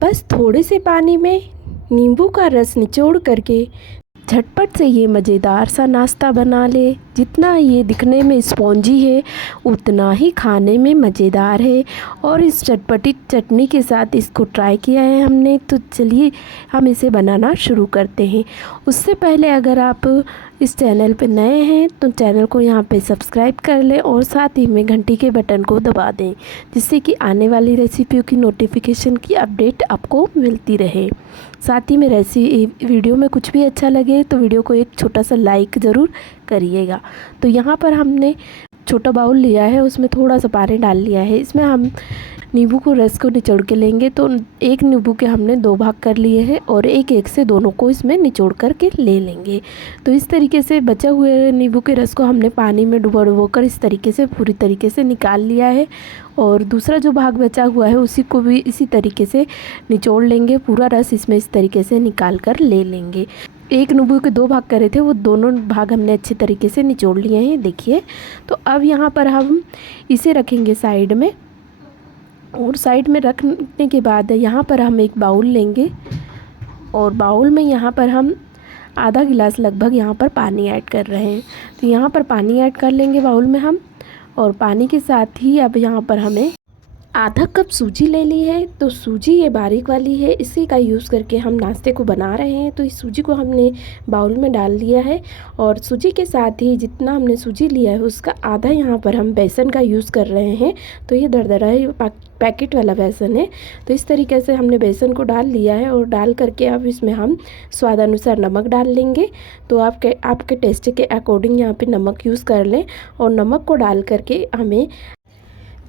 बस थोड़े से पानी में नींबू का रस निचोड़ करके झटपट से ये मज़ेदार सा नाश्ता बना ले। जितना ये दिखने में स्पॉन्जी है उतना ही खाने में मज़ेदार है। और इस चटपटी चटनी के साथ इसको ट्राई किया है हमने, तो चलिए हम इसे बनाना शुरू करते हैं। उससे पहले अगर आप इस चैनल पर नए हैं तो चैनल को यहाँ पे सब्सक्राइब कर लें और साथ ही में घंटी के बटन को दबा दें, जिससे कि आने वाली रेसिपियों की नोटिफिकेशन की अपडेट आपको मिलती रहे। साथ ही में वीडियो में कुछ भी अच्छा लगे तो वीडियो को एक छोटा सा लाइक ज़रूर करिएगा। तो यहाँ पर हमने छोटा बाउल लिया है, उसमें थोड़ा सा पानी डाल लिया है। इसमें हम नींबू को रस को निचोड़ के लेंगे। तो एक नींबू के हमने 2 भाग कर लिए हैं और एक एक से दोनों को इसमें निचोड़ कर के ले लेंगे। तो इस तरीके से बचे हुए नींबू के रस को हमने पानी में डुबो कर इस तरीके से पूरी तरीके से निकाल लिया है। और दूसरा जो भाग बचा हुआ है उसी को भी इसी तरीके से निचोड़ लेंगे। पूरा रस इसमें इस तरीके से निकाल कर ले लेंगे। एक नींबू के 2 भाग करे थे, वो दोनों भाग हमने अच्छे तरीके से निचोड़ लिए हैं, देखिए। तो अब यहाँ पर हम इसे रखेंगे साइड में। और साइड में रखने के बाद यहाँ पर हम एक बाउल लेंगे और बाउल में यहाँ पर हम आधा गिलास लगभग यहाँ पर पानी ऐड कर रहे हैं। तो यहाँ पर पानी ऐड कर लेंगे बाउल में हम। और पानी के साथ ही अब यहाँ पर हमें आधा कप सूजी ले ली है। तो सूजी ये बारीक वाली है, इसी का यूज़ करके हम नाश्ते को बना रहे हैं। तो इस सूजी को हमने बाउल में डाल दिया है और सूजी के साथ ही जितना हमने सूजी लिया है उसका आधा यहाँ पर हम बेसन का यूज़ कर रहे हैं। तो ये दरदरा पैकेट वाला बेसन है। तो इस तरीके से हमने बेसन को डाल लिया है और डाल करके अब इसमें हम स्वाद अनुसार नमक डाल लेंगे। तो आपके टेस्ट के अकॉर्डिंग यहाँ पे नमक यूज़ कर लें। और नमक को डाल करके हमें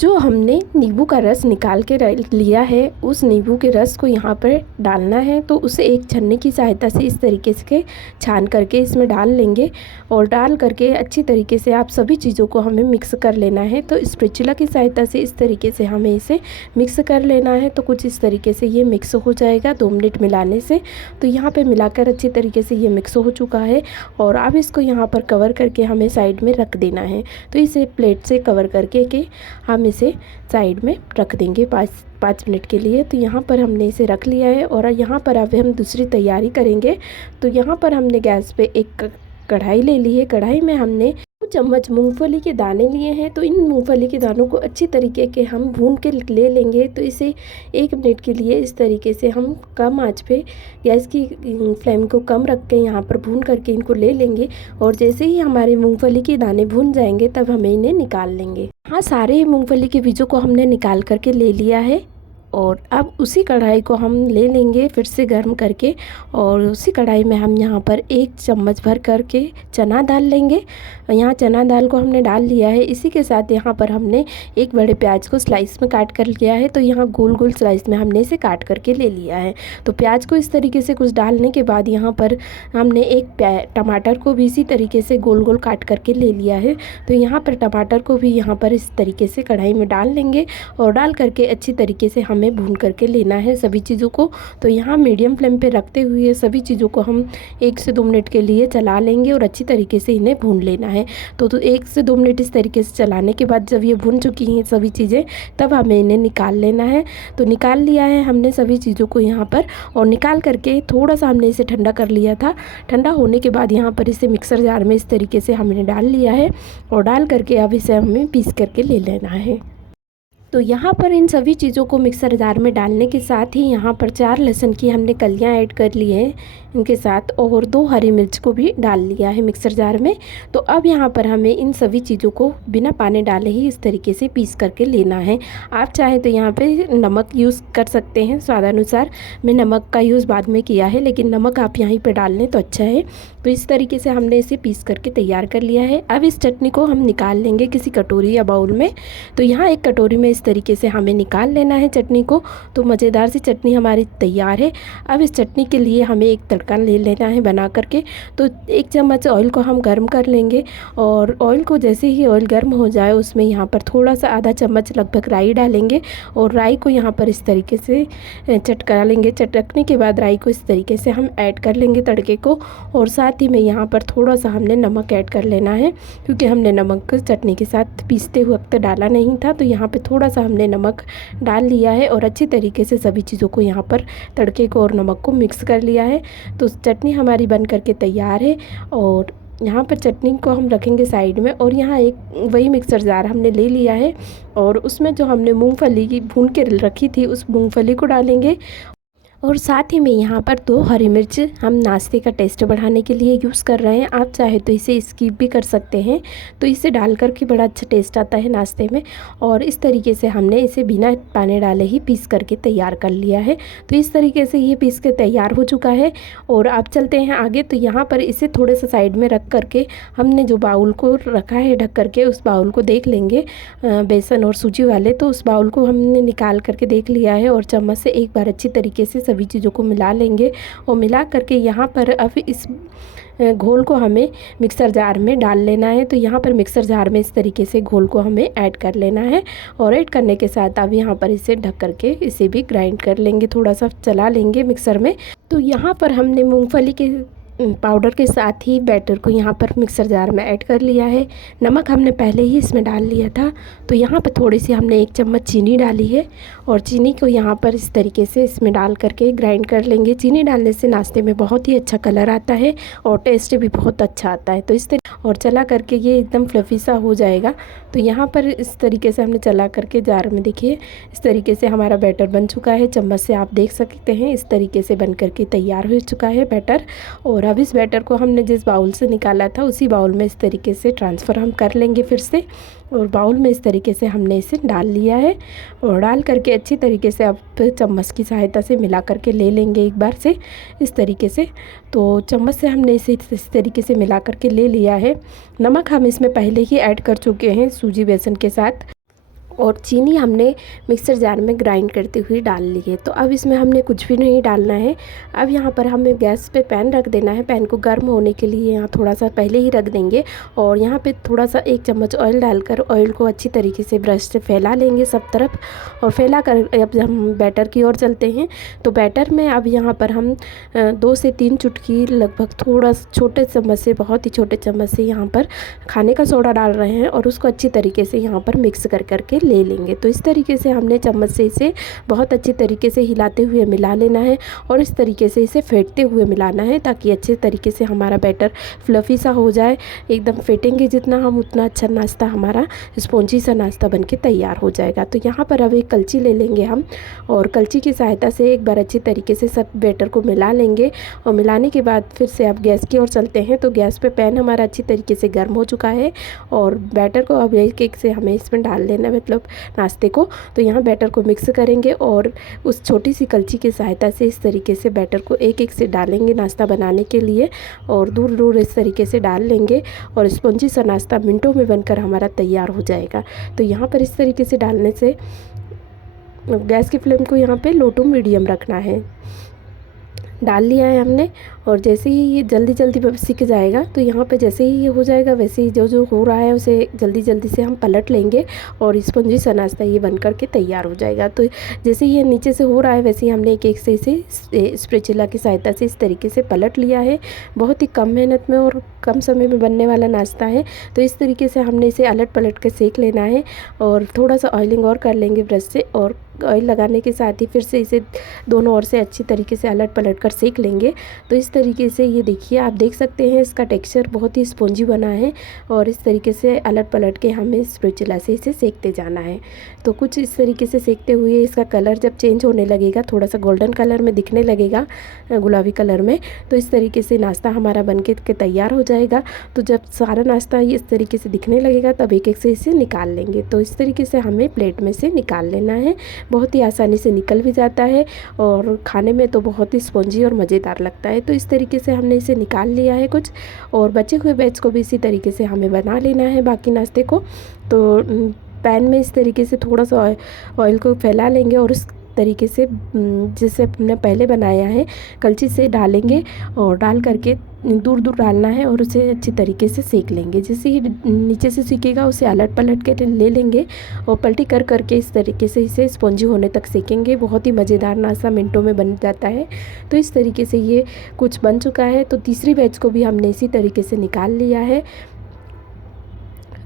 जो हमने नींबू का रस निकाल के लिया है उस नींबू के रस को यहाँ पर डालना है। तो उसे एक छन्नी की सहायता से इस तरीके से छान करके इसमें डाल लेंगे। और डाल करके अच्छी तरीके से आप सभी चीज़ों को हमें मिक्स कर लेना है। तो स्पैचुला की सहायता से इस तरीके से हमें इसे मिक्स कर लेना है। तो कुछ इस तरीके से ये मिक्स हो जाएगा 2 मिनट मिलाने से। तो यहाँ पर मिलाकर अच्छी तरीके से ये मिक्स हो चुका है। और अब इसको यहाँ पर कवर करके हमें साइड में रख देना है। तो इसे प्लेट से कवर करके हम इसे साइड में रख देंगे 5 मिनट के लिए। तो यहाँ पर हमने इसे रख लिया है और यहाँ पर अब हम दूसरी तैयारी करेंगे। तो यहाँ पर हमने गैस पे एक कढ़ाई ले ली है। कढ़ाई में हमने 2 चम्मच मूंगफली के दाने लिए हैं। तो इन मूंगफली के दानों को अच्छी तरीके के हम भून के ले लेंगे। तो इसे 1 मिनट के लिए इस तरीके से हम कम आंच पे गैस की फ्लेम को कम रख के यहाँ पर भून करके इनको ले लेंगे। और जैसे ही हमारे मूंगफली के दाने भून जाएंगे तब हमें इन्हें निकाल लेंगे। हाँ, सारे मूंगफली के बीजों को हमने निकाल करके ले लिया है। और अब उसी कढ़ाई को हम ले लेंगे फिर से गर्म करके। और उसी कढ़ाई में हम यहाँ पर 1 चम्मच भर करके चना दाल लेंगे। यहाँ चना दाल को हमने डाल लिया है। इसी के साथ यहाँ पर हमने एक बड़े प्याज को स्लाइस में काट कर लिया है। तो यहाँ गोल गोल स्लाइस में हमने इसे काट करके ले लिया है। तो प्याज को इस तरीके से कुछ डालने के बाद यहाँ पर हमने एक टमाटर को भी इसी तरीके से गोल गोल काट करके ले लिया है। तो यहाँ पर टमाटर को भी यहाँ पर इस तरीके से कढ़ाई में डाल लेंगे और डाल करके अच्छी तरीके से हमें भून करके लेना है सभी चीज़ों को। तो यहाँ मीडियम फ्लेम पे रखते हुए सभी चीज़ों को हम 1 से 2 मिनट के लिए चला लेंगे और अच्छी तरीके से इन्हें भून लेना है। तो 1 से 2 मिनट इस तरीके से चलाने के बाद जब ये भून चुकी हैं सभी चीज़ें तब हमें इन्हें निकाल लेना है। तो निकाल लिया है हमने सभी चीज़ों को यहाँ पर। और निकाल करके थोड़ा सा हमने इसे ठंडा कर लिया था। ठंडा होने के बाद यहाँ पर इसे मिक्सर जार में इस तरीके से हमने डाल लिया है। और डाल करके अब इसे हमें पीस करके ले लेना है। तो यहाँ पर इन सभी चीज़ों को मिक्सर जार में डालने के साथ ही यहाँ पर 4 लहसुन की हमने कलियाँ ऐड कर ली हैं इनके साथ। और 2 हरी मिर्च को भी डाल लिया है मिक्सर जार में। तो अब यहाँ पर हमें इन सभी चीज़ों को बिना पानी डाले ही इस तरीके से पीस करके लेना है। आप चाहें तो यहाँ पे नमक यूज़ कर सकते हैं स्वादानुसार। मैं नमक का यूज़ बाद में किया है, लेकिन नमक आप यहीं पर डाल लें तो अच्छा है। तो इस तरीके से हमने इसे पीस करके तैयार कर लिया है। अब इस चटनी को हम निकाल लेंगे किसी कटोरी या बाउल में। तो यहाँ एक कटोरी में इस तरीके से हमें निकाल लेना है चटनी को। तो मज़ेदार सी चटनी हमारी तैयार है। अब इस चटनी के लिए हमें एक तड़का ले लेना है बना करके। तो 1 चम्मच ऑयल को हम गर्म कर लेंगे। और ऑयल को जैसे ही ऑयल गर्म हो जाए उसमें यहाँ पर थोड़ा सा आधा चम्मच लगभग राई डालेंगे। और राई को यहाँ पर इस तरीके से चटका लेंगे। चटकने के बाद राई को इस तरीके से हम ऐड कर लेंगे तड़के को। और साथ ही में यहाँ पर थोड़ा सा हमने नमक ऐड कर लेना है, क्योंकि हमने नमक चटनी के साथ पीसते वक्त डाला नहीं था। तो यहाँ पे थोड़ा थोड़ा सा हमने नमक डाल लिया है और अच्छी तरीके से सभी चीज़ों को यहाँ पर तड़के को और नमक को मिक्स कर लिया है। तो चटनी हमारी बन करके तैयार है और यहाँ पर चटनी को हम रखेंगे साइड में। और यहाँ एक वही मिक्सर जार हमने ले लिया है और उसमें जो हमने मूंगफली की भून के रखी थी उस मूंगफली को डालेंगे और साथ ही में यहाँ पर 2 हरी मिर्च हम नाश्ते का टेस्ट बढ़ाने के लिए यूज़ कर रहे हैं। आप चाहे तो इसे स्किप भी कर सकते हैं, तो इसे डाल कर के बड़ा अच्छा टेस्ट आता है नाश्ते में। और इस तरीके से हमने इसे बिना पानी डाले ही पीस करके तैयार कर लिया है। तो इस तरीके से ये पीस के तैयार हो चुका है और अब चलते हैं आगे। तो यहाँ पर इसे थोड़े सा साइड में रख करके हमने जो बाउल को रखा है ढक करके, उस बाउल को देख लेंगे बेसन और सूजी वाले। तो उस बाउल को हमने निकाल करके देख लिया है और चम्मच से एक बार अच्छी तरीके से सभी चीज़ों को मिला लेंगे। और मिला करके यहाँ पर अब इस घोल को हमें मिक्सर जार में डाल लेना है। तो यहाँ पर मिक्सर जार में इस तरीके से घोल को हमें ऐड कर लेना है और ऐड करने के साथ अब यहाँ पर इसे ढक करके इसे भी ग्राइंड कर लेंगे, थोड़ा सा चला लेंगे मिक्सर में। तो यहाँ पर हमने मूंगफली के पाउडर के साथ ही बैटर को यहाँ पर मिक्सर जार में ऐड कर लिया है। नमक हमने पहले ही इसमें डाल लिया था। तो यहाँ पर थोड़ी सी हमने 1 चम्मच चीनी डाली है और चीनी को यहाँ पर इस तरीके से इसमें डाल करके ग्राइंड कर लेंगे। चीनी डालने से नाश्ते में बहुत ही अच्छा कलर आता है और टेस्ट भी बहुत अच्छा आता है। तो इस तरीके और चला करके ये एकदम फ्लफ़ी सा हो जाएगा। तो यहाँ पर इस तरीके से हमने चला करके जार में देखिए इस तरीके से हमारा बैटर बन चुका है। चम्मच से आप देख सकते हैं इस तरीके से बन करके तैयार हो चुका है बैटर। और अब इस बैटर को हमने जिस बाउल से निकाला था उसी बाउल में इस तरीके से ट्रांसफ़र हम कर लेंगे फिर से। और बाउल में इस तरीके से हमने इसे डाल लिया है और डाल करके अच्छी तरीके से अब चम्मच की सहायता से मिला करके ले लेंगे एक बार से इस तरीके से। तो चम्मच से हमने इसे इस तरीके से मिला करके ले लिया है। नमक हम इसमें पहले ही ऐड कर चुके हैं सूजी बेसन के साथ और चीनी हमने मिक्सर जार में ग्राइंड करते हुए डाल ली है। तो अब इसमें हमने कुछ भी नहीं डालना है। अब यहाँ पर हमें गैस पे पैन रख देना है। पैन को गर्म होने के लिए यहाँ थोड़ा सा पहले ही रख देंगे और यहाँ पे थोड़ा सा 1 चम्मच ऑयल डालकर ऑयल को अच्छी तरीके से ब्रश से फैला लेंगे सब तरफ। और फैला कर अब हम बैटर की ओर चलते हैं। तो बैटर में अब यहाँ पर हम 2 से 3 चुटकी लगभग थोड़ा छोटे चम्मच से, बहुत ही छोटे चम्मच से यहाँ पर खाने का सोडा डाल रहे हैं और उसको अच्छी तरीके से यहाँ पर मिक्स कर करके ले लेंगे। तो इस तरीके से हमने चम्मच से इसे बहुत अच्छी तरीके से हिलाते हुए मिला लेना है और इस तरीके से इसे फेंटते हुए मिलाना है ताकि अच्छे तरीके से हमारा बैटर फ्लफ़ी सा हो जाए। एकदम फेंटेंगे जितना हम उतना अच्छा नाश्ता हमारा स्पॉन्जी सा नाश्ता बनके तैयार हो जाएगा। तो यहाँ पर अब एक कलची ले लेंगे हम और कलची की सहायता से एक बार अच्छी तरीके से सब बैटर को मिला लेंगे। और मिलाने के बाद फिर से अब गैस की ओर चलते हैं। तो गैस पे पैन हमारा अच्छी तरीके से गर्म हो चुका है और बैटर को अब एक से हमें इसमें डाल लेना, मतलब नाश्ते को। तो यहाँ बैटर को मिक्स करेंगे और उस छोटी सी कलची की सहायता से इस तरीके से बैटर को एक से डालेंगे नाश्ता बनाने के लिए और दूर दूर इस तरीके से डाल लेंगे और स्पॉन्जी सा नाश्ता मिनटों में बनकर हमारा तैयार हो जाएगा। तो यहाँ पर इस तरीके से डालने से गैस की फ्लेम को यहाँ पे लो टू मीडियम रखना है। डाल लिया है हमने और जैसे ही ये जल्दी जल्दी सिक जाएगा तो यहाँ पे जैसे ही ये हो जाएगा वैसे ही जो हो रहा है उसे जल्दी जल्दी से हम पलट लेंगे और स्पॉन्जी सा नाश्ता ये बन कर के तैयार हो जाएगा। तो जैसे ये नीचे से हो रहा है वैसे ही हमने एक से इसे स्पैचुला की सहायता से इस तरीके से पलट लिया है। बहुत ही कम मेहनत में और कम समय में बनने वाला नाश्ता है। तो इस तरीके से हमने इसे अलट पलट कर सेक लेना है और थोड़ा सा ऑयलिंग और कर लेंगे ब्रश से और ऑयल लगाने के साथ ही फिर से इसे दोनों ओर से अच्छी तरीके से अलट पलट कर सेक लेंगे। तो इस तरीके से ये देखिए आप देख सकते हैं इसका टेक्सचर बहुत ही स्पॉन्जी बना है और इस तरीके से अलट पलट के हमें स्पैचुला से इसे सेकते जाना है। तो कुछ इस तरीके से सेकते हुए इसका कलर जब चेंज होने लगेगा, थोड़ा सा गोल्डन कलर में दिखने लगेगा, गुलाबी कलर में, तो इस तरीके से नाश्ता हमारा बन के तैयार हो जाएगा। तो जब सारा नाश्ता इस तरीके से दिखने लगेगा तब एक से इसे निकाल लेंगे। तो इस तरीके से हमें प्लेट में से निकाल लेना है। बहुत ही आसानी से निकल भी जाता है और खाने में तो बहुत ही स्पॉन्जी और मज़ेदार लगता है। तो इस तरीके से हमने इसे निकाल लिया है कुछ और बचे हुए बैच को भी इसी तरीके से हमें बना लेना है बाकी नाश्ते को। तो पैन में इस तरीके से थोड़ा सा ऑयल को फैला लेंगे और उस तरीके से जैसे हमने पहले बनाया है कलछी से डालेंगे और डाल करके दूर दूर डालना है और उसे अच्छी तरीके से सेक लेंगे। जैसे ही नीचे से सीखेगा उसे अलट पलट के ले लेंगे और पलटी कर करके इस तरीके से इसे स्पॉन्जी होने तक सेकेंगे। बहुत ही मज़ेदार नाश्ता मिनटों में बन जाता है। तो इस तरीके से ये कुछ बन चुका है। तो तीसरी बैच को भी हमने इसी तरीके से निकाल लिया है।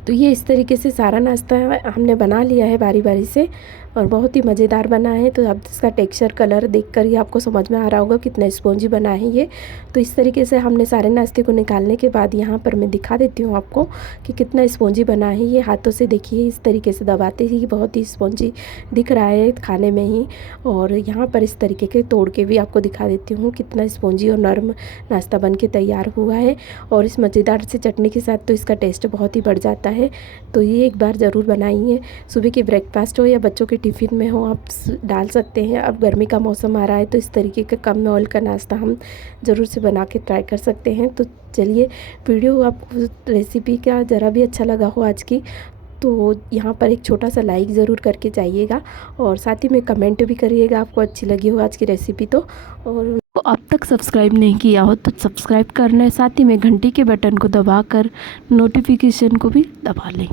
तो ये इस तरीके से सारा नाश्ता हमने बना लिया है बारी बारी से और बहुत ही मज़ेदार बना है। तो अब इसका टेक्सचर कलर देखकर ही आपको समझ में आ रहा होगा कितना स्पॉन्जी बना है ये। तो इस तरीके से हमने सारे नाश्ते को निकालने के बाद यहाँ पर मैं दिखा देती हूँ आपको कि कितना स्पॉन्जी बना है ये। हाथों से देखिए इस तरीके से दबाते ही बहुत ही स्पॉन्जी दिख रहा है खाने में ही। और यहाँ पर इस तरीके के तोड़ के भी आपको दिखा देती हूँ कितना स्पॉन्जी और नरम नाश्ता बन के तैयार हुआ है। और इस मज़ेदार से चटनी के साथ तो इसका टेस्ट बहुत ही बढ़ जाता है। तो ये एक बार ज़रूर बनाइए, सुबह के ब्रेकफास्ट हो या बच्चों के टिफ़िन में हो आप डाल सकते हैं। अब गर्मी का मौसम आ रहा है तो इस तरीके का कम ऑयल का नाश्ता हम ज़रूर से बना के ट्राई कर सकते हैं। तो चलिए, वीडियो आपको रेसिपी का ज़रा भी अच्छा लगा हो आज की तो यहाँ पर एक छोटा सा लाइक ज़रूर करके जाइएगा और साथ ही में कमेंट भी करिएगा आपको अच्छी लगी हो आज की रेसिपी तो। और अब तक सब्सक्राइब नहीं किया हो तो सब्सक्राइब करना है, साथ ही में घंटी के बटन को दबाकर नोटिफिकेशन को भी दबा लें।